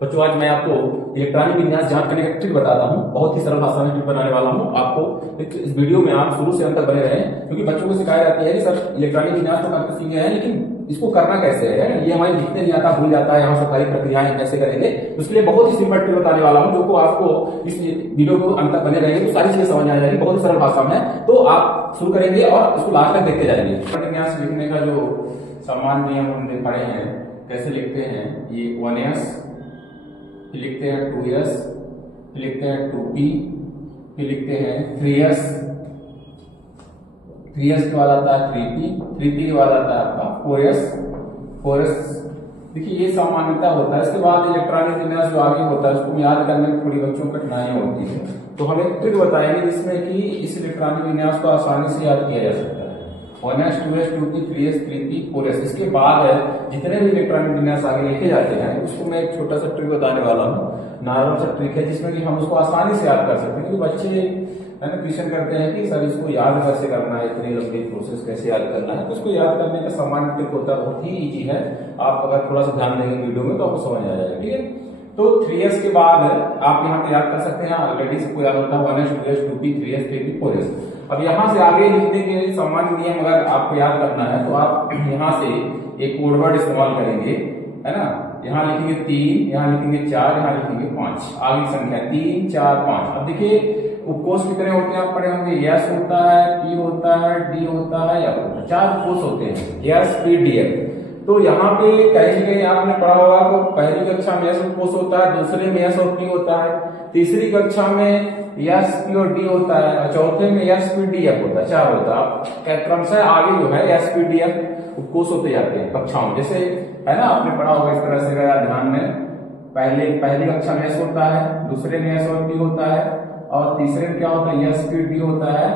बच्चों आज मैं आपको इलेक्ट्रॉनिक विन्यास ज्ञात करने का ट्रिक बताता हूँ। बहुत ही सरल भाषा में ट्रिक बनाने वाला हूँ आपको। इस वीडियो में आप शुरू से अंत तक बने रहें, क्योंकि बच्चों को सिखाया जाती है कि सर इलेक्ट्रॉनिक विन्यास तो करते सीखे हैं, लेकिन इसको करना कैसे है, ये हमारे लिखने नहीं आता, भूल जाता है, यहाँ से सारी प्रक्रियाएं कैसे करेंगे। उसके लिए बहुत ही सिंपल ट्रिक बताने वाला हूँ, जो को आपको इस वीडियो को अंत तक बने रहेंगे तो सारी चीजें समझ आ जाएगी, बहुत ही सरल भाषा में। तो आप शुरू करेंगे और इसको लास्ट तक देखते जाएंगे। विन्यास लिखने का जो सामान्य नियम हमने पढ़े हैं, कैसे लिखते हैं, ये 1s, फिर लिखते हैं 2s, फिर लिखते हैं 2p, फिर लिखते हैं 3s, 3s के बाद आता है 3p, 3p के बाद आता है आपका 4s। देखिए ये सामान्यता होता है। इसके बाद इलेक्ट्रॉनिक विन्यास जो आगे होता है उसको याद करने में थोड़ी बच्चों को कठिनाइयां होती है, तो हम एक ट्रिक बताएंगे जिसमें कि इस इलेक्ट्रॉनिक विन्यास को आसानी से याद किया जा सकता है। 1s, 2s, 2p, 3s, 3p, 4s। इसके बाद जितने भी इलेक्ट्रॉनिक विन्यास आगे लिखे जाते हैं उसको मैं एक छोटा सा ट्रिक बताने वाला हूँ, नॉर्मल सा ट्रिक है, जिसमें कि हम उसको आसानी से याद कर सकते हैं। क्योंकि बच्चे है ना क्वेश्चन करते हैं कि सर इसको याद कैसे करना है, इतनी लंबी प्रोसेस कैसे याद करना है। तो उसको याद करने का सामान्य ट्रिक होता है, बहुत ही इजी है। आप अगर थोड़ा सा ध्यान देंगे वीडियो में तो आपको समझ आ जाएगा, ठीक है। तो 3s के बाद आप यहाँ पे याद कर सकते हैं, ऑलरेडी सबको याद होता है 1s, 2s, 2p, 3s, 3p, 4s। अब यहाँ से आगे लिखने के सामान्य नियम अगर आपको याद करना है तो आप यहाँ से एक कोड वर्ड इस्तेमाल करेंगे, है ना। यहाँ लिखेंगे 3, यहाँ लिखेंगे 4, यहाँ लिखेंगे 5, आगे संख्या 3, 4, 5। अब देखिए उपकोष कितने होते हैं आप पढ़े होंगे, यस होता है, पी होता है, डी होता है, या होता है, 4 उपकोष होते हैं, यस, पी, डी, एफ। तो यहाँ पे कहीं कहीं आपने पढ़ा होगा तो पहली कक्षा में यस उपकोष होता है, दूसरे में यस और पी होता है, तीसरी कक्षा में यस, पी और डी होता है, और चौथे में यस, पी, डी, एफ होता है, 4 होता है। क्रमशः आगे जो है यस, पी, डी, एफ उपकोष होते जाते हैं कक्षाओं में, जैसे है ना आपने पढ़ा होगा इस तरह से गया ध्यान में। पहली कक्षा में यस होता है, दूसरे में यस और पी होता है, और तीसरे में क्या होता है, यस, पी, डी होता है,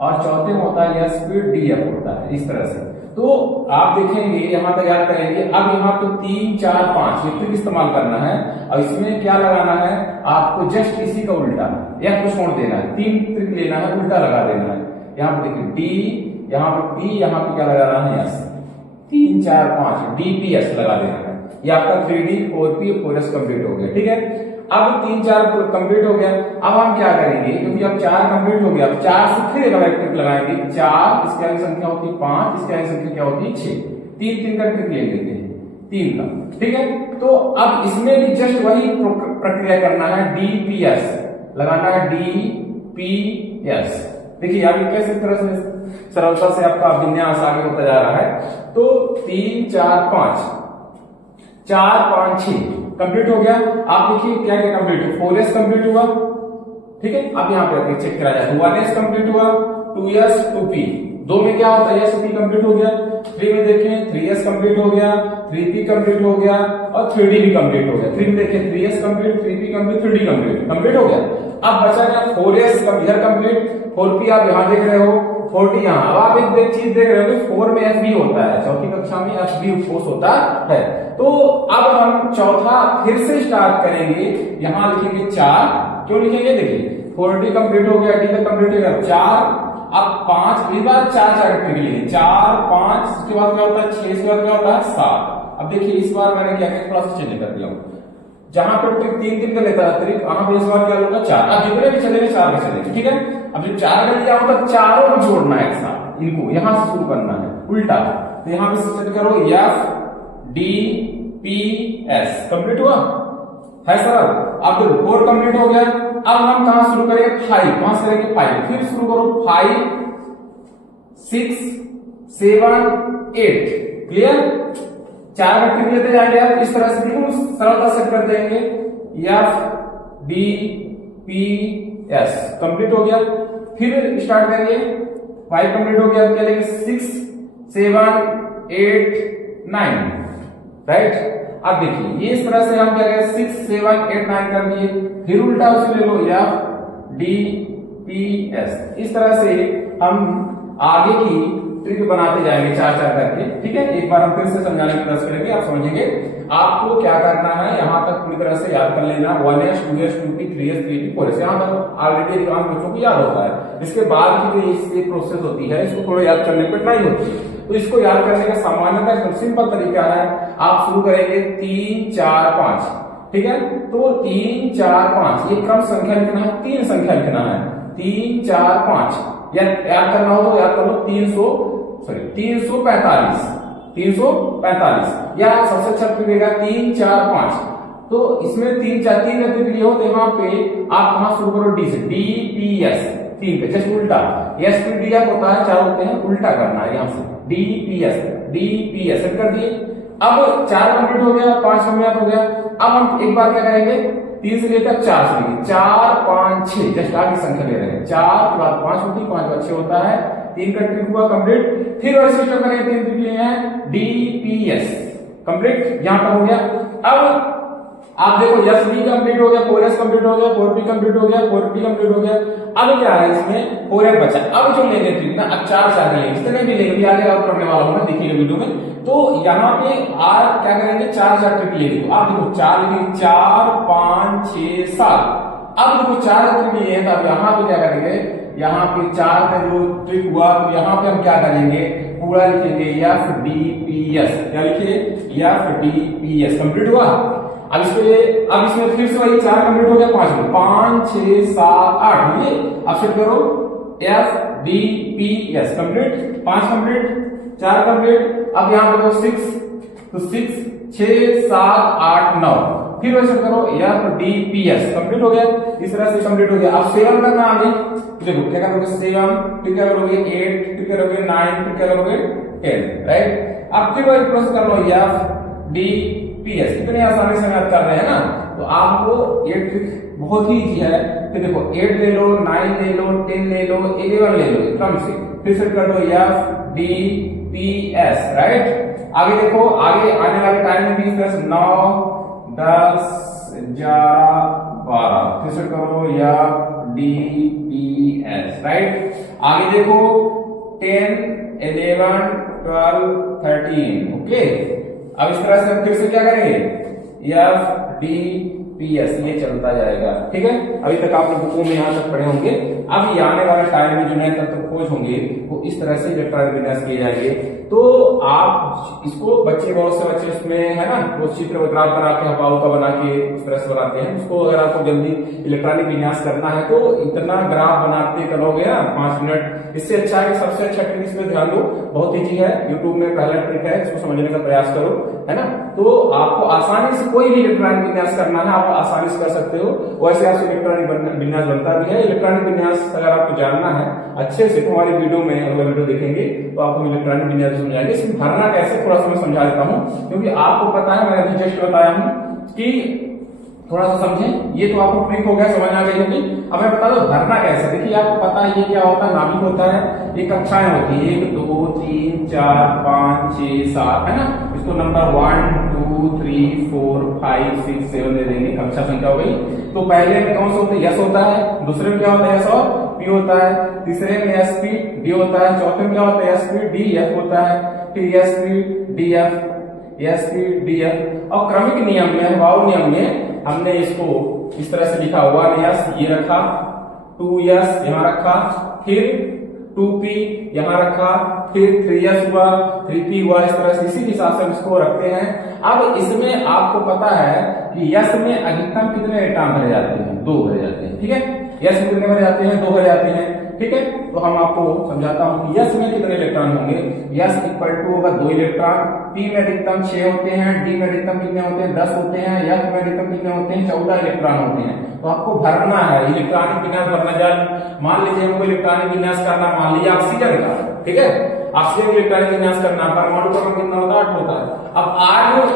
और चौथे में होता है यस, पी, डी, एफ होता है, इस तरह से। तो आप देखेंगे यहाँ तक याद करेंगे। अब यहाँ पे 3, 4, 5 ये ट्रिक इस्तेमाल करना है, और इसमें क्या लगाना है आपको, जस्ट इसी का उल्टा या कुछ छोड़ देना है, 3 ट्रिक लेना है, उल्टा लगा देना है। यहाँ पे देखिए डी, यहाँ पे पी, यहाँ पे क्या लगा रहा है, यस। 3, 4, 5 डीपीएस लगा देना है। ये आपका 3D, 4P, 4S कंप्लीट हो गया, ठीक है। अब 3, 4 कंप्लीट हो गया। अब हम क्या करेंगे, क्योंकि अब 4 कंप्लीट हो गया, अब 4 से फिर एक अलग ट्रिक लगाएंगे। 4 इसके आगे संख्या होती है 5, इसके आगे संख्या क्या होती है 6, 3 का ट्रिक ले लेते हैं, 3 का, ठीक है। तो अब इसमें भी जस्ट वही प्रक्रिया करना है, डीपीएस लगाना है, डीपीएस। देखिए अभी कैसे तरह से सरलता से आपका विन्यास आगे होता जा रहा है। तो 3, 4, 5, 4, 5, 6 कंप्लीट हो गया। आप देखिए क्या क्या कंप्लीट हुआ, 4s कंप्लीट हुआ, ठीक है। अब यहाँ पे चेक करा जाए, 1s कंप्लीट हुआ, 2s, 2p, 2 में क्या होता है, यस, पी कंप्लीट हो गया। 3 में देखें 3s कंप्लीट हो गया, 3p कंप्लीट हो गया, और 3d भी कंप्लीट हो गया। 3 में देखें 3s complete, 3p complete, 3d complete हो गया। अब बचा गया 4s इधर कंप्लीट, 4p आप यहाँ देख रहे हो, 4d यहाँ। अब आप एक चीज देख रहे हो कि 4 में fb होता है, चौथी कक्षा में fb उपकोष होता है। तो अब हम चौथा फिर से स्टार्ट करेंगे, यहां लिखेंगे 4, क्यों लिखेंगे, देखिए 4d कंप्लीट हो गया, d का कंप्लीट हो गया, 4, अब 5 इस बार 4 ट्रिक लिए, 4, 5 इसके बाद क्या होता है 6, इसके बाद क्या होता है 7। अब देखिए इस बार मैंने क्या किया, थोड़ा सा चेंज कर दिया, जहां पर ट्रिक 3 का लेता है ट्रिक, वहां पर इस बार क्या होगा 4। अब जितने भी चलेंगे 4 में चलेंगे, ठीक है। अब जब 4 कर लिया तो चारों को जोड़ना है एक साथ, इनको यहां से शुरू करना है उल्टा। तो यहां पे सबसे करो F, D, P, S complete हुआ है सरल। अब देखो 4 कंप्लीट हो गया। अब हम कहां शुरू करेंगे, 5, कहां से करेंगे 5, फिर शुरू करो 5, 6, 7, 8, क्लियर। 4 ट्रिक लेते जाएंगे आप इस तरह से, बिल्कुल सरलता से कर देंगे, F, D, P, S complete हो गया। फिर स्टार्ट करिए, 5 कंप्लीट हो गया, अब क्या लेंगे 6, 7, 8, 9, राइट। अब देखिए ये इस तरह से हम क्या करें, 6, 7, 8, 9 कर दिए, फिर उल्टा उसे ले लो, एफ, डी, पी, एस। इस तरह से हम आगे की ट्रिक बनाते जाएंगे 4 करके, ठीक है। एक बार हम फिर से समझाने की कोशिश करेंगे, आप समझेंगे। आपको क्या करना है, यहां तक पूरी तरह से याद कर लेना, 1s, 2s, 2p, 3s, 3p, 4s, यहां तक ऑलरेडी अधिकांश बच्चों को याद होता है। इसके बाद की जो इसकी प्रोसेस होती है, इसको थोड़ा याद करने पर ट्राई होती है। तो इसको याद करने का सामान्यतः सिंपल तरीका है, आप शुरू करेंगे 3, 4, 5, ठीक है। तो 3 4 5 ये क्रम संख्या लिखना है, 3 संख्या लिखना है, 3 4 5 याद करना हो तो याद कर लो 345 या सबसे अच्छा ट्रिक 3 4 5। तो इसमें 3 4 3 का ट्रिक हो तो यहाँ पे आप कहां शुरू करो, डी से, डी पी एस 3 पे जस्ट उल्टा, एस पी डी एफ होता है 4 होते हैं, उल्टा करना है यहाँ से डी पी एस कर दिए। अब 4 कंप्लीट हो गया, 5 कंप्लीट हो गया। अब हम एक बार क्या करेंगे, 3 से लेकर 4 से लेंगे, 4 5 6 जस्ट आगे संख्या ले रहे हैं, 4 के बाद 5 होती है, 5 बाद 6 होता है, 3 का ट्रिक हुआ कंप्लीट। फिर और सिस्टम करेंगे, 3 ट्रिक लिए हैं, डी पी एस कंप्लीट, यहां पर हो गया। अब आप देखो एस बी कंप्लीट हो गया, 4s कंप्लीट हो गया, 4p कंप्लीट हो गया, 4p कंप्लीट हो गया। अब क्या है इसमें 4f बचा। अब जो लेंगे ट्रिक ना, अब 4 लेंगे, जितने भी लेंगे आगे और करने वाला हूं मैं, देखिएगा वीडियो में। तो यहाँ पे आप क्या करेंगे, 4 ट्रिक ले लीजिए। आप देखो 4 लिखेंगे, 4 5 6 7। अब देखो 4 ट्रिक लिए हैं, तो अब यहाँ पे क्या करेंगे, यहाँ पे 4 का जो ट्रिक हुआ तो यहाँ पे हम क्या करेंगे, पूरा लिखेंगे एफ डी पी एस। क्या लिखिए, F D P S complete हुआ। अब इसमें फिर से वही 4 कंप्लीट हो गया, 5 6 7 8 ये। अब सेट करो F D P S complete, 5 complete, 4 complete. अब यहाँ पे 6 तो 6 6 7 8 9। फिर वैसे करो F D P S complete हो गया, इस तरह से कंप्लीट हो गया। अब 7 करना आगे, देखो क्या करोगे, 7 फिर क्या करोगे, 8 फिर क्या करोगे, 9 फिर क्या करोगे, 10 राइट। अब फिर वही प्रोसेस कर लो, एफ डी पी एस। इतनी आसानी से याद कर रहे हैं ना, तो आपको ये ट्रिक बहुत ही इजी है। फिर देखो 8 ले लो, 9 ले लो, 10 ले लो, 11 ले लो, क्रम से फिर सेट कर दो F D P S right. आगे देखो, आगे आने वाले टाइम में 20 10 9 10 11 12 फिर सेट करो F D P S right. आगे देखो 10 11 12 13 ओके। अब इस तरह से हम फिर से क्या करेंगे, एफ डी पी एस ये चलता जाएगा, ठीक है। अभी तक आपने बुकों में यहां तक पढ़े होंगे। अब ये आने वाले टाइम में जो नए तत्व खोज होंगे वो इस तरह से इलेक्ट्रॉनिक विन्यास किए जाएंगे। तो आप इसको बहुत से बच्चे इसमें है ना, वो चित्र ग्राफ बना के हवाओं का बना के उस तरह से बनाते हैं। उसको अगर आपको जल्दी इलेक्ट्रॉनिक विन्यास करना है तो इतना ग्राफ बनाते करोगे ना 5 मिनट, इससे अच्छा है। सबसे अच्छा ट्रिक इसमें ध्यान दो, बहुत ईजी है, यूट्यूब में पहला ट्रिक है, इसको समझने का प्रयास करो, है ना। तो आपको आसानी से कोई भी इलेक्ट्रॉनिक विन्यास करना है, आप आसानी से कर सकते हो। वैसे आपसे इलेक्ट्रॉनिक विन्यास बनता भी है। इलेक्ट्रॉनिक विन्यास अगर आपको जानना है अच्छे से, हमारी वीडियो में अगर वीडियो देखेंगे तो आपको इलेक्ट्रॉनिक विन्यास समझाएंगे। इसमें भरना कैसे थोड़ा सा मैं समझा देता हूँ, क्योंकि आपको पता है, मैंने अभी जस्ट बताया हूँ कि थोड़ा सा समझें। ये तो आपको ट्रिक हो गया, समझ आ गई होगी। अब मैं बता दो भरना कैसे। देखिए आपको पता है ये क्या होता है, नाभिक होता है, ये कक्षाएं होती है 1 2 3 4 5 6 7 है ना। इसको नंबर 1 2 3 4 5 6 7 दे देंगे, कक्षा संख्या हो गई। तो पहले में कौन सा होता है, यस होता है, दूसरे में क्या होता है, यस और पी होता है, तीसरे में एस पी डी होता है, चौथे में क्या होता है, एस पी डी एफ होता है, फिर एस पी डी एफ। और क्रमिक नियम में, वाव नियम में हमने इसको इस तरह से लिखा, 1 यस ये रखा, 2 यस यहाँ रखा, फिर 2p यहाँ रखा, फिर 3s हुआ, 3p हुआ, इस तरह से इसी हिसाब से इसको रखते हैं। अब इसमें आपको पता है कि यस में अधिकतम कितने इलेक्ट्रॉन भरे जाते हैं, 2 भरे जाते हैं, ठीक है। यस में कितने भरे जाते हैं, 2 भरे जाते हैं, ठीक है। तो हम आपको समझाता हूं कि यस में कितने इलेक्ट्रॉन होंगे। यस इक्वल टू होगा 2 इलेक्ट्रॉन, पी में अधिकतम 6 होते हैं, डी में अधिकतम कितने होते हैं, 10 होते हैं, एफ में अधिकतम कितने होते हैं, 14 इलेक्ट्रॉन होते हैं। तो आपको भरना है इलेक्ट्रॉनिक विन्यास भरना जाए। मान लीजिए हमको इलेक्ट्रॉनिक विन्यास करना, मान लीजिए ऑक्सीजन का, ठीक है, ऑक्सीजन इलेक्ट्रॉनिक विन्यास करना, परमाणु क्रमांक कितना होता है, 8 होता है। अब 8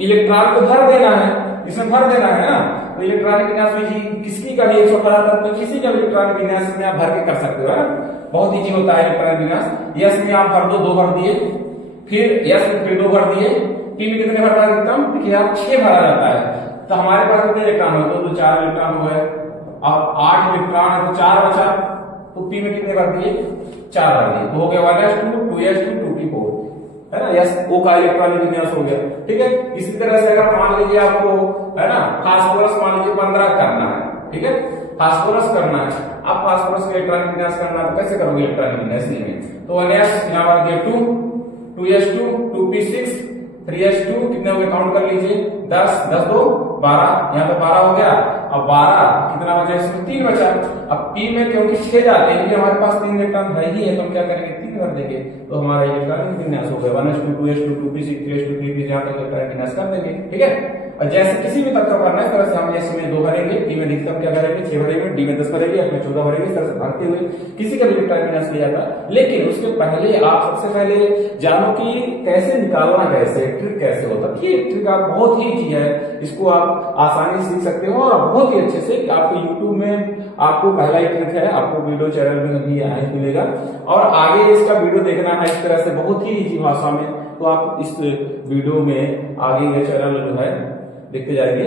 इलेक्ट्रॉन को भर देना है, इसमें भर देना है ना। तो इलेक्ट्रॉनिक विन्यास में किसकी का भी 115 तत्व, किसी का भी इलेक्ट्रॉनिक विन्यास में आप भर के कर सकते हो, है ना। बहुत ईजी होता है इलेक्ट्रॉनिक विन्यास। यस में आप भर दो, 2 भर दिए, फिर यस में फिर 2 भर दिए, पी में कितने भरना है, देखिए आप 6 भरा जाता है। तो हमारे पास कितने इलेक्ट्रॉन हो, तो 4 इलेक्ट्रॉन हो गए। अब 8 इलेक्ट्रॉन है तो 4 बचा, तो पी में कितने भर दिए, 4 भर दिए, तो हो गया 1s2 2s2 2p4, है ना। यस ओ का इलेक्ट्रॉनिक विन्यास हो गया, ठीक है। इसी तरह से अगर मान लीजिए आपको, है ना, फास्फोरस मान लीजिए 15 करना है, ठीक है, फास्फोरस करना है। अब फास्फोरस का इलेक्ट्रॉनिक विन्यास करना है तो कैसे करोगे इलेक्ट्रॉनिक विन्यास में, तो 1s यहाँ भर दिया 2 2s2 2p6 3s2 कितने हो गए काउंट कर लीजिए 10, 10 2 12, यहाँ पे 12 हो गया। अब 12 कितना बचा इसमें 3 बचा। अब p में क्योंकि 6 जाते हैं हमारे पास 3 इलेक्ट्रॉन है ही है तो हम क्या करेंगे 3 कर देंगे तो हमारा इलेक्ट्रॉनिक विन्यास हो गया 1s2 2s2 2p6 3s2 3p यहाँ तक इलेक्ट्रॉनिक विन्यास कर देंगे। ठीक है, और जैसे किसी भी तत्व करना है इस तरह से हम s में 2 भरेंगे, p में अधिकतम क्या करेंगे 6 भरेंगे, d में 10 भरेंगे, f में 14 भरेंगे, इस तरह से भरते हुए किसी का भी इलेक्ट्रॉनिक विन्यास लिया जाता है। लेकिन उसके पहले आप सबसे पहले जानो कि कैसे निकालना कैसे ट्रिक कैसे होता है। ये ट्रिक आप बहुत ही इजी है, इसको आप आसानी से सीख सकते हो और बहुत ही अच्छे से। आपको यूट्यूब में आपको पहला ही ट्रिक है, आपको वीडियो चैनल में भी यहाँ मिलेगा और आगे इसका वीडियो देखना है इस तरह से बहुत ही इजी भाषा में, तो आप इस वीडियो में आगे ये चैनल जो है देखते जाएंगे।